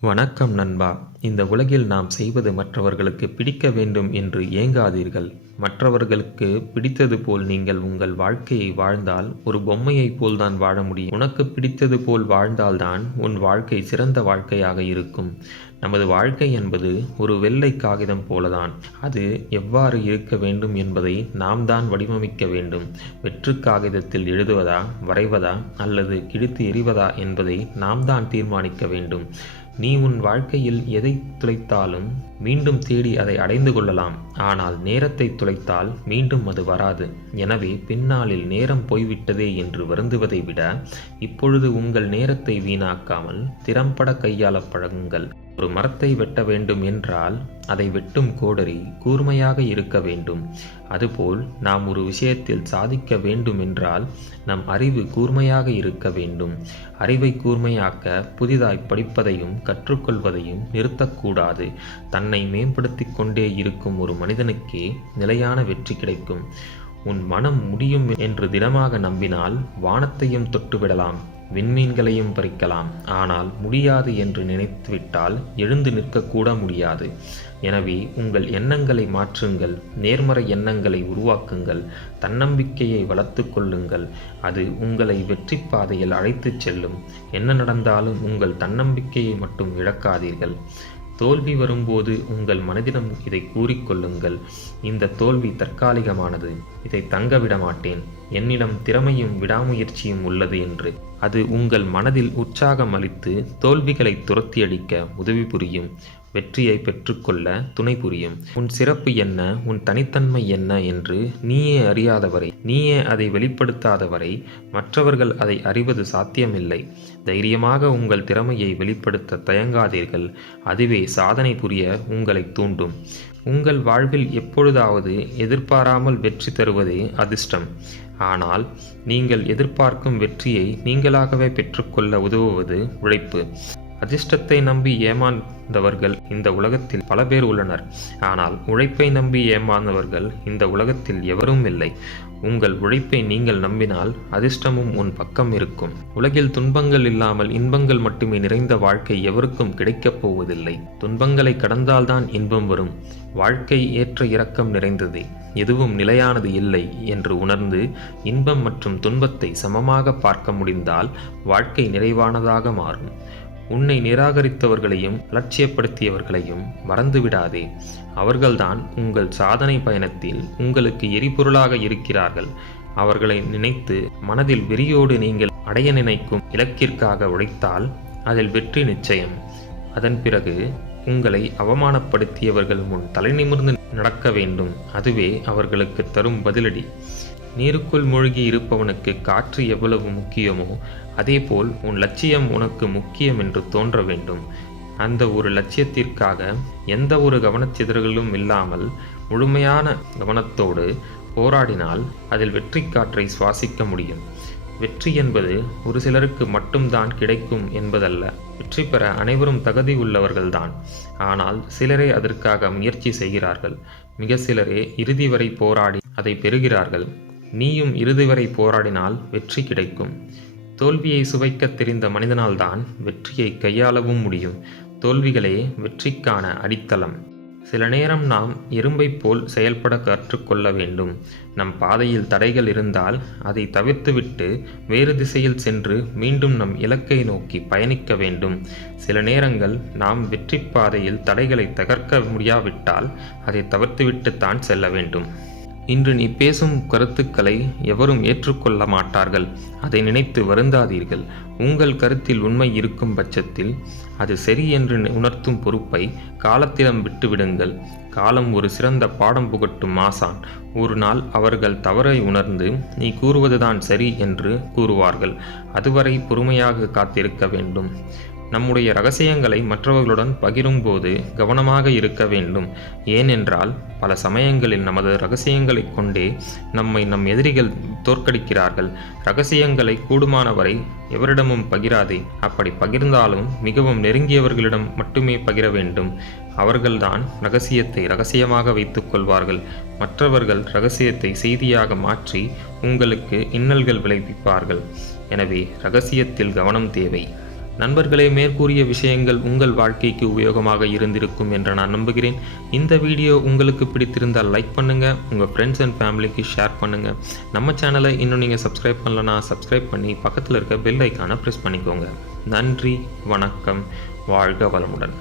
வணக்கம் நண்பா. இந்த உலகில் நாம் செய்வது மற்றவர்களுக்கு பிடிக்க வேண்டும் என்று ஏங்காதீர்கள். மற்றவர்களுக்கு பிடித்தது போல் நீங்கள் உங்கள் வாழ்க்கையை வாழ்ந்தால் ஒரு பொம்மையைப் போல்தான் வாழ முடியும். உனக்கு பிடித்தது போல் வாழ்ந்தால்தான் உன் வாழ்க்கை சிறந்த வாழ்க்கையாக இருக்கும். நமது வாழ்க்கை என்பது ஒரு வெள்ளை காகிதம் போலதான். அது எவ்வாறு இருக்க வேண்டும் என்பதை நாம் தான் வடிவமைக்க வேண்டும். வெற்று காகிதத்தில் எழுதுவதா வரைவதா அல்லது கிழித்து எறிவதா என்பதை நாம் தான் தீர்மானிக்க வேண்டும். நீ உன் வாழ்க்கையில் எதை துளைத்தாலும் மீண்டும் தேடி அதை அடைந்து கொள்ளலாம். ஆனால் நேரத்தை துளைத்தால் மீண்டும் அது வராது. எனவே பின்னாளில் நேரம் போய்விட்டதே என்று வருந்துவதை விட இப்பொழுது உங்கள் நேரத்தை வீணாக்காமல் திறம்பட கையாள பழகுங்கள். ஒரு மரத்தை வெட்ட வேண்டும் என்றால் அதை வெட்டும் கோடரி கூர்மையாக இருக்க வேண்டும். அதுபோல் நாம் ஒரு விஷயத்தில் சாதிக்க வேண்டும் என்றால் நம் அறிவு கூர்மையாக இருக்க வேண்டும். அறிவை கூர்மையாக்க புதிதாய் படிப்பதையும் கற்றுக்கொள்வதையும் நிறுத்தக்கூடாது. தன்னை மேம்படுத்தி கொண்டே இருக்கும் ஒரு மனிதனுக்கே நிலையான வெற்றி கிடைக்கும். உன் மனம் முடியும் என்று திடமாக நம்பினால் வானத்தையும் தொட்டுவிடலாம். விண்மீன்களையும் பறிக்கலாம். ஆனால் முடியாது என்று நினைத்துவிட்டால் எழுந்து நிற்கக்கூட முடியாது. எனவே உங்கள் எண்ணங்களை மாற்றுங்கள் நேர்மறை எண்ணங்களை உருவாக்குங்கள் தன்னம்பிக்கையை வளர்த்து கொள்ளுங்கள். அது உங்களை வெற்றி பாதையில் அழைத்துச் செல்லும். என்ன நடந்தாலும் உங்கள் தன்னம்பிக்கையை மட்டும் இழக்காதீர்கள். தோல்வி வரும்போது உங்கள் மனதிடம் இதை கூறிக்கொள்ளுங்கள் இந்த தோல்வி தற்காலிகமானது. இதை தங்க விட மாட்டேன் என்னிடம் திறமையும் விடாமுயற்சியும் உள்ளது என்று. அது உங்கள் மனதில் உற்சாகம் அளித்து தோல்விகளை துரத்தியடிக்க உதவி புரியும். வெற்றியை பெற்றுக்கொள்ள துணை புரியும். உன் சிறப்பு என்ன? உன் தனித்தன்மை என்ன என்று நீயே அறியாதவரை நீயே அதை வெளிப்படுத்தாதவரை மற்றவர்கள் அதை அறிவது சாத்தியமில்லை. தைரியமாக உங்கள் திறமையை வெளிப்படுத்த தயங்காதீர்கள். அதுவே சாதனை புரிய உங்களை தூண்டும். உங்கள் வாழ்வில் எப்பொழுதாவது எதிர்பாராமல் வெற்றி தருவதே அதிர்ஷ்டம். ஆனால் நீங்கள் எதிர்பார்க்கும் வெற்றியை நீங்களாகவே பெற்றுக்கொள்ள உதவுவது உழைப்பு. அதிர்ஷ்டத்தை நம்பி ஏமாந்தவர்கள் இந்த உலகத்தில் பல பேர் உள்ளனர். ஆனால் உழைப்பை நம்பி ஏமாந்தவர்கள் இந்த உலகத்தில் எவரும் இல்லை. உங்கள் உழைப்பை நீங்கள் நம்பினால் அதிர்ஷ்டமும் உன் பக்கம் இருக்கும். உலகில் துன்பங்கள் இல்லாமல் இன்பங்கள் மட்டுமே நிறைந்த வாழ்க்கை எவருக்கும் கிடைக்கப் போவதில்லை. துன்பங்களை கடந்தால்தான் இன்பம் வரும். வாழ்க்கை ஏற்ற இறக்கம் நிறைந்ததே. எதுவும் நிலையானது இல்லை என்று உணர்ந்து இன்பம் மற்றும் துன்பத்தை சமமாக பார்க்க முடிந்தால் வாழ்க்கை நிறைவானதாக மாறும். உன்னை நிராகரித்தவர்களையும் அலட்சியப்படுத்தியவர்களையும் மறந்துவிடாதே. அவர்கள்தான் உங்கள் சாதனை பயணத்தில் உங்களுக்கு எரிபொருளாக இருக்கிறார்கள். அவர்களை நினைத்து மனதில் வெறியோடு நீங்கள் அடைய நினைக்கும் இலக்கிற்காக உழைத்தால் அதில் வெற்றி நிச்சயம். அதன் பிறகு உங்களை அவமானப்படுத்தியவர்கள் முன் தலைநிமிர்ந்து நடக்க வேண்டும். அதுவே அவர்களுக்கு தரும் பதிலடி. நீருக்குள் மூழ்கி இருப்பவனுக்கு காற்று எவ்வளவு முக்கியமோ அதேபோல் உன் லட்சியம் உனக்கு முக்கியம் என்று தோன்ற வேண்டும். அந்த ஒரு லட்சியத்திற்காக எந்த ஒரு கவனச்சிதறலும் இல்லாமல் முழுமையான கவனத்தோடு போராடினால் அதில் வெற்றி காற்றை சுவாசிக்க முடியும். வெற்றி என்பது ஒரு சிலருக்கு மட்டும்தான் கிடைக்கும் என்பதல்ல வெற்றி பெற அனைவரும் தகுதி உள்ளவர்கள்தான். ஆனால் சிலரே அதற்காக முயற்சி செய்கிறார்கள். மிக சிலரே இறுதி வரை போராடி அதை பெறுகிறார்கள். நீயும் இறுதி வரை போராடினால் வெற்றி கிடைக்கும். தோல்வியை சுவைக்கத் தெரிந்த மனிதனால்தான் வெற்றியை கையாளவும் முடியும். தோல்விகளே வெற்றிக்கான அடித்தளம். சில நேரம் நாம் எறும்பை போல் செயல்பட கற்றுக்கொள்ள வேண்டும். நம் பாதையில் தடைகள் இருந்தால் அதை தவிர்த்துவிட்டு வேறு திசையில் சென்று மீண்டும் நம் இலக்கை நோக்கி பயணிக்க வேண்டும். சில நேரங்கள் நாம் வெற்றி பாதையில் தடைகளை தகர்க்க முடியாவிட்டால் அதை தவிர்த்துவிட்டு தான் செல்ல வேண்டும். இன்று நீ பேசும் கருத்துக்களை எவரும் ஏற்றுக்கொள்ள மாட்டார்கள் அதை நினைத்து வருந்தாதீர்கள். உங்கள் கருத்தில் உண்மை இருக்கும் பட்சத்தில் அது சரி என்று உணர்த்தும் பொறுப்பை காலத்திடம் விட்டுவிடுங்கள். காலம் ஒரு சிறந்த பாடம் புகட்டும் மாசான் ஒரு நாள் அவர்கள் தவறை உணர்ந்து நீ கூறுவதுதான் சரி என்று கூறுவார்கள். அதுவரை பொறுமையாக காத்திருக்க வேண்டும். நம்முடைய ரகசியங்களை மற்றவர்களுடன் பகிரும்போது கவனமாக இருக்க வேண்டும். ஏனென்றால் பல சமயங்களில் நமது ரகசியங்களை கொண்டே நம்மை நம் எதிரிகள் தோற்கடிக்கிறார்கள். ரகசியங்களை கூடுமானவரை எவரிடமும் பகிராதே. அப்படி பகிர்ந்தாலும் மிகவும் நெருங்கியவர்களிடம் மட்டுமே பகிர வேண்டும். அவர்கள்தான் ரகசியத்தை ரகசியமாக வைத்துக் கொள்வார்கள். மற்றவர்கள் ரகசியத்தை செய்தியாக மாற்றி உங்களுக்கு இன்னல்கள் விளைவிப்பார்கள். எனவே ரகசியத்தில் கவனம் தேவை. நண்பர்களே மேற்கூறிய விஷயங்கள் உங்கள் வாழ்க்கைக்கு உபயோகமாக இருந்திருக்கும் என்று நான் நம்புகிறேன். இந்த வீடியோ உங்களுக்கு பிடித்திருந்தால் லைக் பண்ணுங்கள் உங்கள் ஃப்ரெண்ட்ஸ் அண்ட் ஃபேமிலிக்கு ஷேர் பண்ணுங்கள் நம்ம சேனலை இன்னும் நீங்கள் சப்ஸ்கிரைப் பண்ணலனா சப்ஸ்கிரைப் பண்ணி பக்கத்தில் இருக்க பெல் ஐக்கானை ப்ரெஸ் பண்ணிக்கோங்க. நன்றி வணக்கம் வாழ்க வளமுடன்.